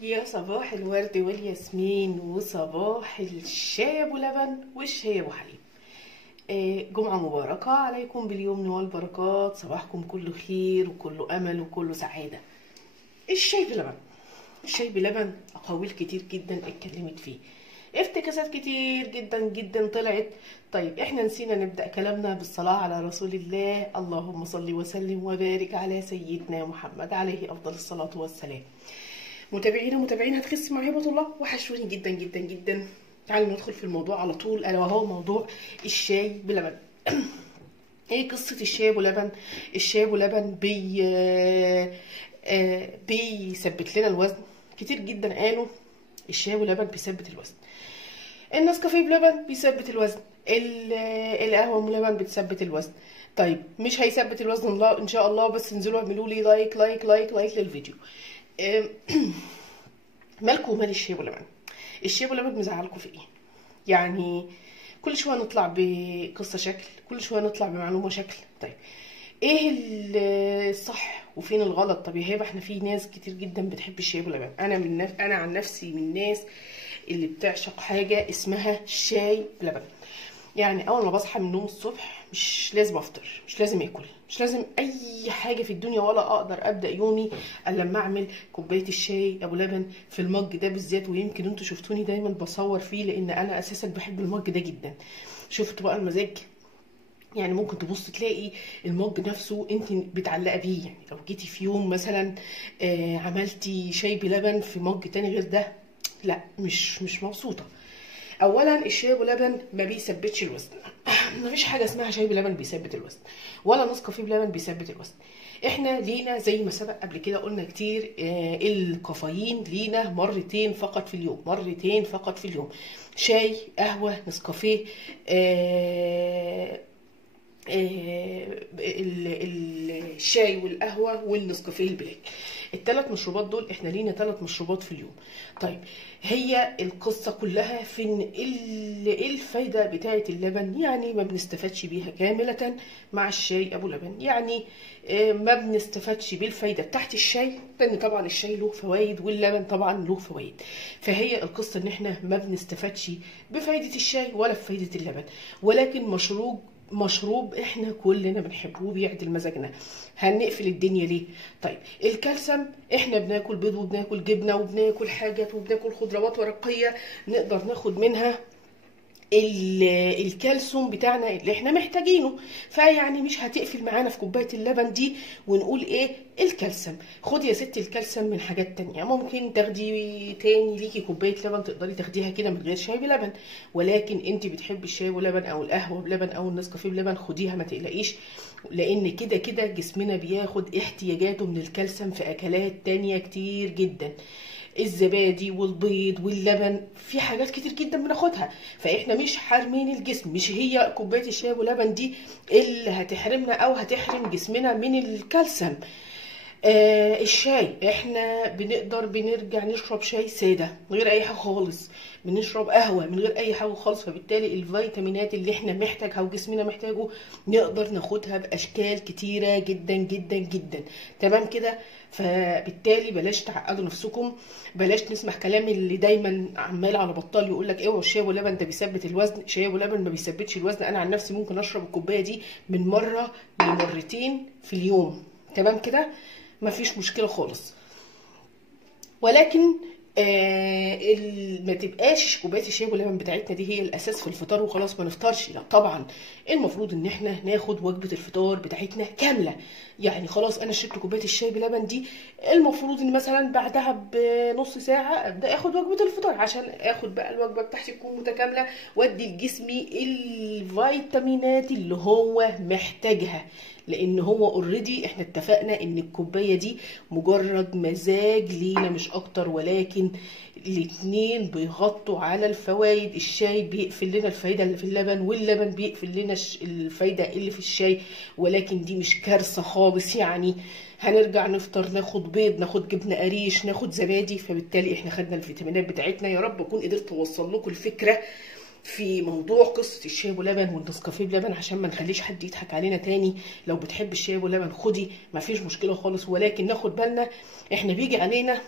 يا صباح الورد والياسمين وصباح الشاي ابو لبن والشاي ابو حليب. جمعة مباركة عليكم باليمن والبركات. صباحكم كله خير وكله امل وكله سعادة. الشاي بلبن، الشاي بلبن اقاويل كتير جدا اتكلمت فيه، افتكاسات كتير جدا جدا طلعت. طيب احنا نسينا نبدأ كلامنا بالصلاة على رسول الله. اللهم صل وسلم وبارك على سيدنا محمد عليه افضل الصلاة والسلام. متابعينا ومتابعين هتخس مع هبة الله، وحشوني جدا جدا جدا. تعالوا ندخل في الموضوع على طول، الا وهو موضوع الشاي بلبن. ايه قصة الشاي بلبن؟ الشاي بلبن بيثبت لنا الوزن. كتير جدا قالوا الشاي بلبن بيثبت الوزن، النسكافيه بلبن بيثبت الوزن، القهوه بلبن بتثبت الوزن. طيب مش هيثبت الوزن ان شاء الله، بس انزلوا اعملوا لي لايك لايك لايك لايك للفيديو. مالكم ومال الشاي بلبن؟ الشاي بلبن مزعلكم في ايه؟ يعني كل شويه نطلع بقصه شكل، كل شويه نطلع بمعلومه شكل. طيب ايه الصح وفين الغلط؟ طب يا هبه احنا في ناس كتير جدا بتحب الشاي بلبن. انا عن نفسي من الناس اللي بتعشق حاجه اسمها شاي بلبن. يعني اول ما بصحى من النوم الصبح مش لازم افطر، مش لازم اكل، مش لازم اي حاجه في الدنيا، ولا اقدر ابدا يومي الا لما اعمل كوبايه الشاي ابو لبن في المج ده بالذات. ويمكن انتوا شفتوني دايما بصور فيه لان انا اساسا بحب المج ده جدا. شفتوا بقى المزاج؟ يعني ممكن تبص تلاقي المج نفسه انت بتعلقه بيه. يعني لو جيتي في يوم مثلا عملتي شاي بلبن في مج تاني غير ده، لا مش مبسوطه. اولا الشاي بلبن ما بيثبتش الوزن. مفيش حاجه اسمها شاي بلبن بيثبت الوزن، ولا نسكافيه بلبن بيثبت الوزن. احنا لينا زي ما سبق قبل كده قلنا كتير، الكافيين لينا مرتين فقط في اليوم، مرتين فقط في اليوم. شاي، قهوه، نسكافيه، الشاي والقهوه والنسكافيه البلاك. الثلاث مشروبات دول احنا لينا 3 مشروبات في اليوم. طيب هي القصه كلها في ان ايه الفايده بتاعه اللبن؟ يعني ما بنستفادش بيها كامله مع الشاي ابو لبن. يعني ما بنستفادش بالفايده بتاعت الشاي، لان طبعا الشاي له فوائد واللبن طبعا له فوائد. فهي القصه ان احنا ما بنستفادش بفايده الشاي ولا بفايده اللبن، ولكن مشروب احنا كلنا بنحبه وبيعدل مزاجنا. هنقفل الدنيا ليه؟ طيب الكالسيوم، احنا بناكل بيض وبناكل جبنه وبناكل حاجات وبناكل خضروات ورقيه نقدر ناخد منها الكالسيوم بتاعنا اللي احنا محتاجينه. فيعني مش هتقفل معانا في كوبايه اللبن دي ونقول ايه الكالسيوم. خدي يا ستي الكالسيوم من حاجات تانية. ممكن تاخدي تاني ليكي كوبايه لبن تقدري تاخديها كده من غير شاي بلبن، ولكن انت بتحبي الشاي بلبن او القهوه بلبن او النسكافيه بلبن، خديها ما تقلقيش، لان كده كده جسمنا بياخد احتياجاته من الكالسيوم في اكلات تانية كتير جدا. الزبادي والبيض واللبن، في حاجات كتير جدا بناخدها. فاحنا مش حارمين الجسم، مش هي كوبايه الشاي ابو لبن دي اللي هتحرمنا او هتحرم جسمنا من الكالسيوم. الشاي احنا بنرجع نشرب شاي ساده من غير اي حاجه خالص، بنشرب قهوه من غير اي حاجه خالص. فبالتالي الفيتامينات اللي احنا محتاجها وجسمنا محتاجه نقدر ناخدها باشكال كتيره جدا جدا جدا. تمام كده؟ فبالتالي بلاش تعقدوا نفسكم، بلاش نسمع كلام اللي دايما عمال على بطال يقول لك اوعوا الشاي واللبن ده بيثبت الوزن. الشاي واللبن ما بيثبتش الوزن. انا عن نفسي ممكن اشرب الكوبايه دي من مره لمرتين في اليوم. تمام كده؟ مفيش مشكله خالص. ولكن ما تبقاش كوبايه الشاي واللبن بتاعتنا دي هي الاساس في الفطار وخلاص ما نفطرش. لا طبعا، المفروض ان احنا ناخد وجبه الفطار بتاعتنا كامله. يعني خلاص انا شربت كوبايه الشاي بلبن دي، المفروض ان مثلا بعدها بنص ساعه ابدا اخد وجبه الفطار عشان اخد بقى الوجبه بتاعتي تكون متكامله وادي لجسمي الفيتامينات اللي هو محتاجها. لان هو اوريدي احنا اتفقنا ان الكوبايه دي مجرد مزاج لينا مش اكتر، ولكن الاتنين بيغطوا على الفوائد. الشاي بيقفل لنا الفايده اللي في اللبن، واللبن بيقفل لنا الفايده اللي في الشاي، ولكن دي مش كارثه خالص. يعني هنرجع نفطر ناخد بيض، ناخد جبنه قريش، ناخد زبادي، فبالتالي احنا خدنا الفيتامينات بتاعتنا. يا رب اكون قدرت اوصل لكم الفكره في موضوع قصه الشاي بلبن والنسكافيه بلبن، عشان ما نخليش حد يضحك علينا تاني. لو بتحب الشاي بلبن خدي، ما فيش مشكله خالص، ولكن ناخد بالنا احنا بيجي علينا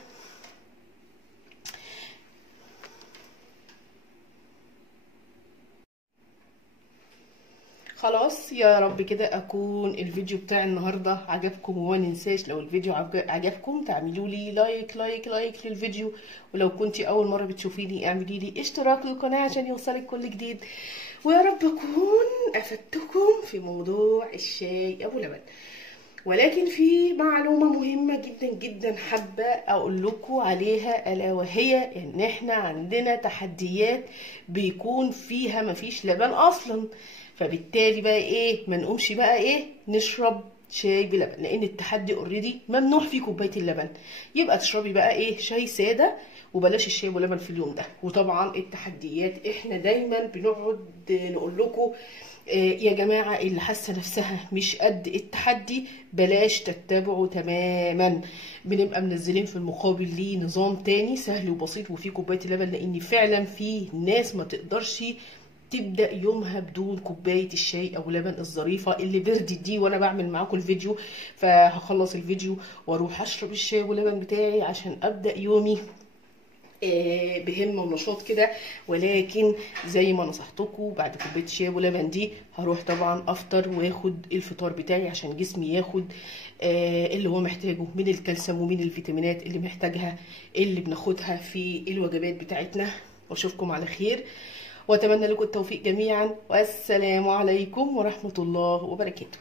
خلاص. يا رب كده اكون الفيديو بتاع النهارده عجبكم، وما ننساش لو الفيديو عجبكم تعملوا لي لايك لايك لايك للفيديو، ولو كنتي اول مره بتشوفيني اعملي لي اشتراك للقناه عشان يوصلك كل جديد. ويا رب اكون افدتكم في موضوع الشاي ابو لبن. ولكن في معلومه مهمه جدا جدا حابه اقول لكم عليها، الا وهي ان احنا عندنا تحديات بيكون فيها مفيش لبن اصلا، فبالتالي بقى ايه ما نقومش بقى ايه نشرب شاي بلبن، لان التحدي اوريدي ممنوع فيه كوبايه اللبن. يبقى تشربي بقى ايه شاي ساده، وبلاش الشاي بلبن في اليوم ده. وطبعا التحديات احنا دايما بنقعد نقول لكم يا جماعه اللي حاسه نفسها مش قد التحدي بلاش تتبعوا تماما. بنبقى منزلين في المقابل ليه نظام تاني سهل وبسيط وفيه كوبايه اللبن، لان فعلا في ناس ما تقدرش تبدا يومها بدون كوبايه الشاي او لبن الظريفه اللي بردت دي وانا بعمل معاكم الفيديو. فهخلص الفيديو واروح اشرب الشاي واللبن بتاعي عشان ابدا يومي بهمه ونشاط كده. ولكن زي ما نصحتكم بعد كوبايه الشاي ولبن دي هروح طبعا افطر واخد الفطار بتاعي عشان جسمي ياخد اللي هو محتاجه من الكالسيوم ومن الفيتامينات اللي محتاجها اللي بناخدها في الوجبات بتاعتنا. واشوفكم على خير، واتمنى لكم التوفيق جميعا، والسلام عليكم ورحمه الله وبركاته.